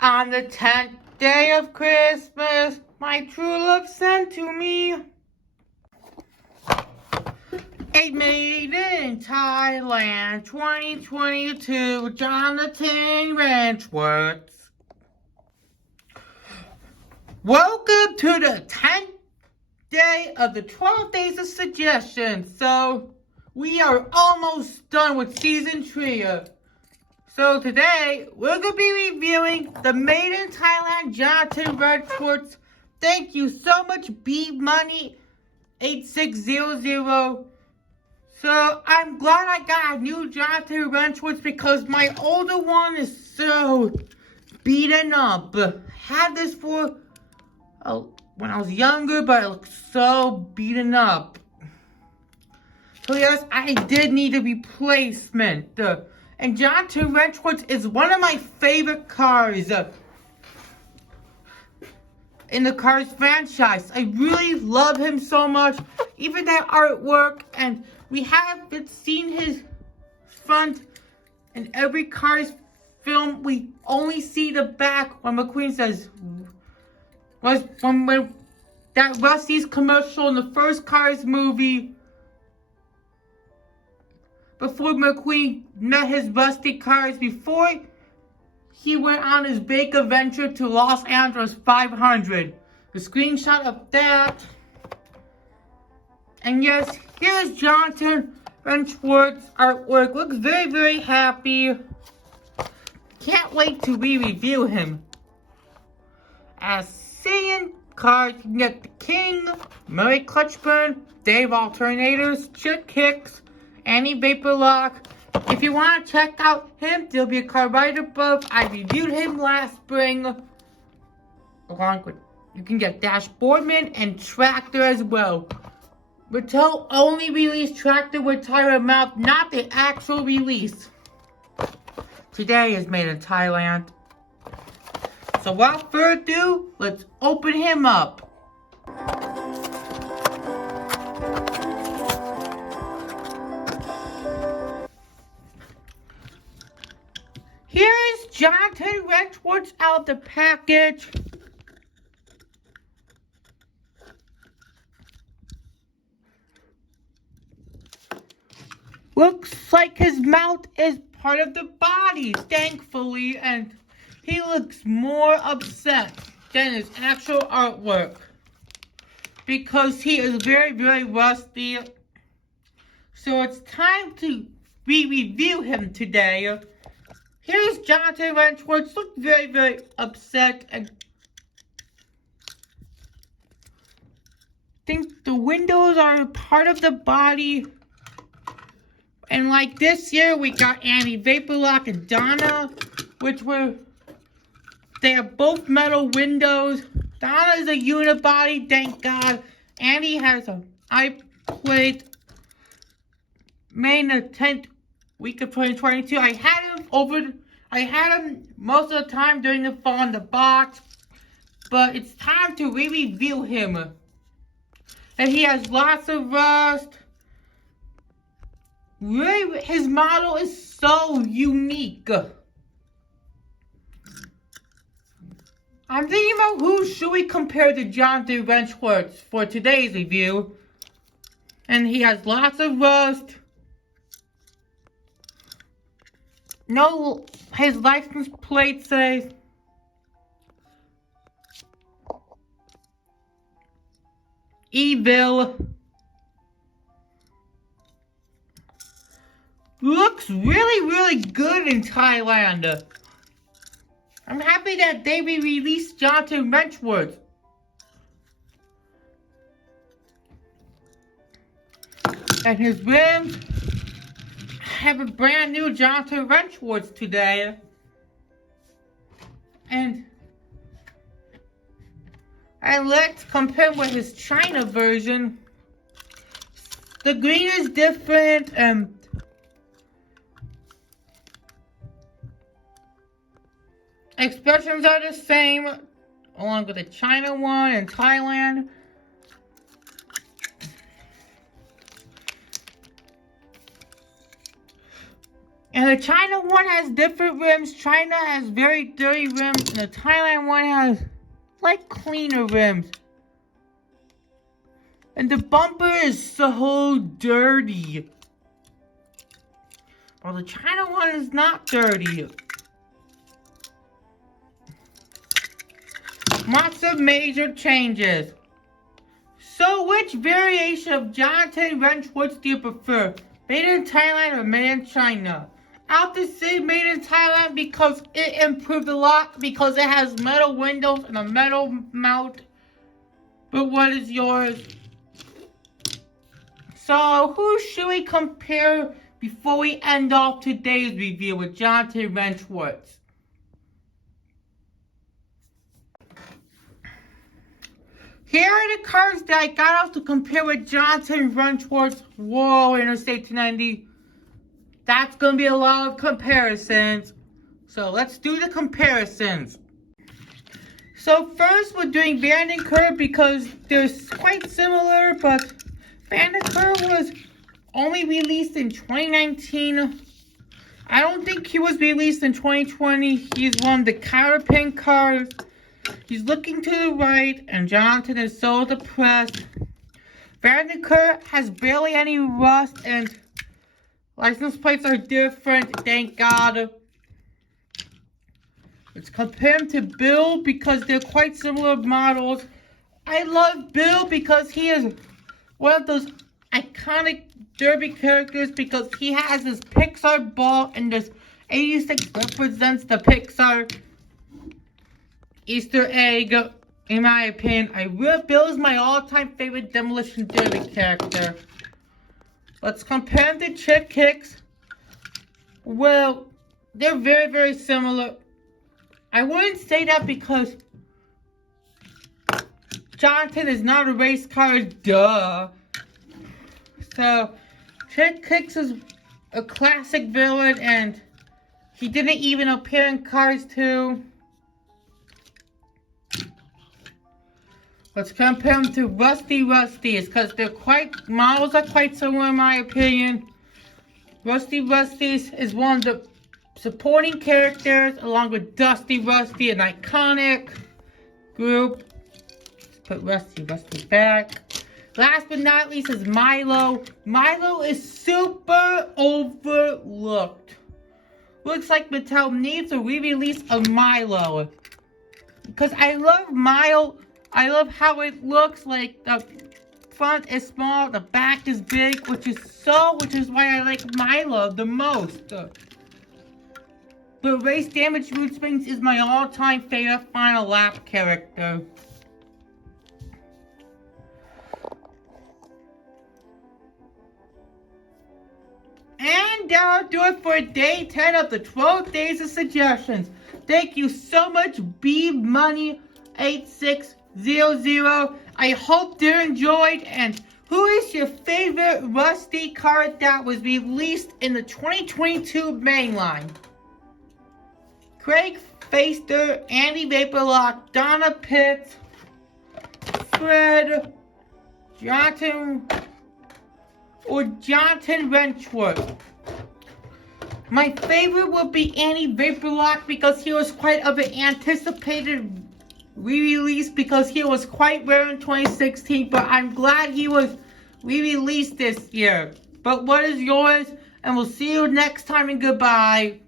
On the 10th day of Christmas, my true love sent to me a made in Thailand 2022 Jonathan Wrenchworths. Welcome to the 10th day of the 12 days of suggestions. So, we are almost done with season 3. So today, we're going to be reviewing the Made in Thailand Jonathan Wrenchworths. Thank you so much, B-Money8600. So, I'm glad I got a new Jonathan Wrenchworths because my older one is so beaten up. Had this for when I was younger, but it looks so beaten up. So yes, I did need a replacement. And Jonathan Wrenchworths is one of my favorite cars in the Cars franchise. I really love him so much. Even that artwork, and we haven't seen his front in every Cars film. We only see the back when McQueen says, when that Rusty's commercial in the first Cars movie. Before McQueen met his rusty cars, before he went on his big adventure to Los Angeles 500. The screenshot of that. And yes, here's Jonathan Wrenchworths' artwork. Looks very, very happy. Can't wait to re-review him. As seeing cars, you can get the King, Murray Clutchburn, Dave Alternators, Chick Hicks, Annie Vapor Lock. If you want to check out him, there'll be a card right above. I reviewed him last spring. Along with, you can get Dashboardman and Tractor as well. Mattel only released Tractor with Tire Mouth, not the actual release. Today is made in Thailand. So without further ado, let's open him up. Here is Jonathan Wrenchworths out of the package. Looks like his mouth is part of the body, thankfully, and he looks more upset than his actual artwork because he is very, very rusty. So it's time to re-review him today. Here's Jonathan Wrenchworths, looks very, very upset, and I think the windows are part of the body. And like this year, we got Annie Vapor Lock and Donna, they have both metal windows. Donna is a unibody, thank God. Annie has an eye plate. May the 10th week of 2022. I had him most of the time during the fall in the box, but it's time to re-review him. And he has lots of rust. Really, his model is so unique. I'm thinking about who should we compare to Jonathan Wrenchworths for today's review. And he has lots of rust. No, his license plate says Evil. Looks really, really good in Thailand. I'm happy that they re-released Jonathan Wrenchworths. And his rims have a brand new Jonathan Wrenchworths today. And let's compare with his China version. The green is different, expressions are the same, along with the China one and Thailand. And the China one has different rims. China has very dirty rims, and the Thailand one has like cleaner rims. And the bumper is so dirty. Well, the China one is not dirty. Lots of major changes. So, which variation of Jonathan Wrenchworths do you prefer? Made in Thailand or made in China? I have to say made in Thailand because it improved a lot, because it has metal windows and a metal mount. But what is yours? So, who should we compare before we end off today's review with Jonathan Wrenchworths? Here are the cars that I got off to compare with Jonathan Wrenchworths. Whoa, Interstate 290. That's going to be a lot of comparisons. So let's do the comparisons. So first we're doing Dinoco because they're quite similar, but Dinoco was only released in 2019. I don't think he was released in 2020. He's one of the counterpin cars. He's looking to the right, and Jonathan is so depressed. Dinoco has barely any rust, and license plates are different, thank God. Let's compare him to Bill because they're quite similar models. I love Bill because he is one of those iconic derby characters because he has this Pixar ball, and this 86 represents the Pixar Easter egg. In my opinion, Bill is my all-time favorite Demolition Derby character. Let's compare them to Chick Hicks. Well, they're very, very similar. I wouldn't say that because Jonathan is not a race car, duh. So, Chick Hicks is a classic villain, and he didn't even appear in Cars 2. Let's compare them to Rusteze because models are quite similar in my opinion. Rusteze is one of the supporting characters along with Dusty Rusty, an iconic group. Let's put Rusty back. Last but not least is Milo. Milo is super overlooked. Looks like Mattel needs a re-release of Milo. Because I love Milo. I love how it looks. Like the front is small, the back is big, which is why I like Milo the most. The Race Damage Root Springs is my all-time favorite Final Lap character. And that'll do it for day 10 of the 12 days of suggestions. Thank you so much, B-Money8600. I hope you enjoyed. And who is your favorite Rusty car that was released in the 2022 mainline? Craig Faster, Andy Vaporlock, Donna Pitts, Fred, Jonathan, or Jonathan Wrenchworths. My favorite would be Andy Vaporlock because he was quite of an anticipated re-release because he was quite rare in 2016, but I'm glad he was re-released this year. But what is yours? And we'll see you next time, and goodbye.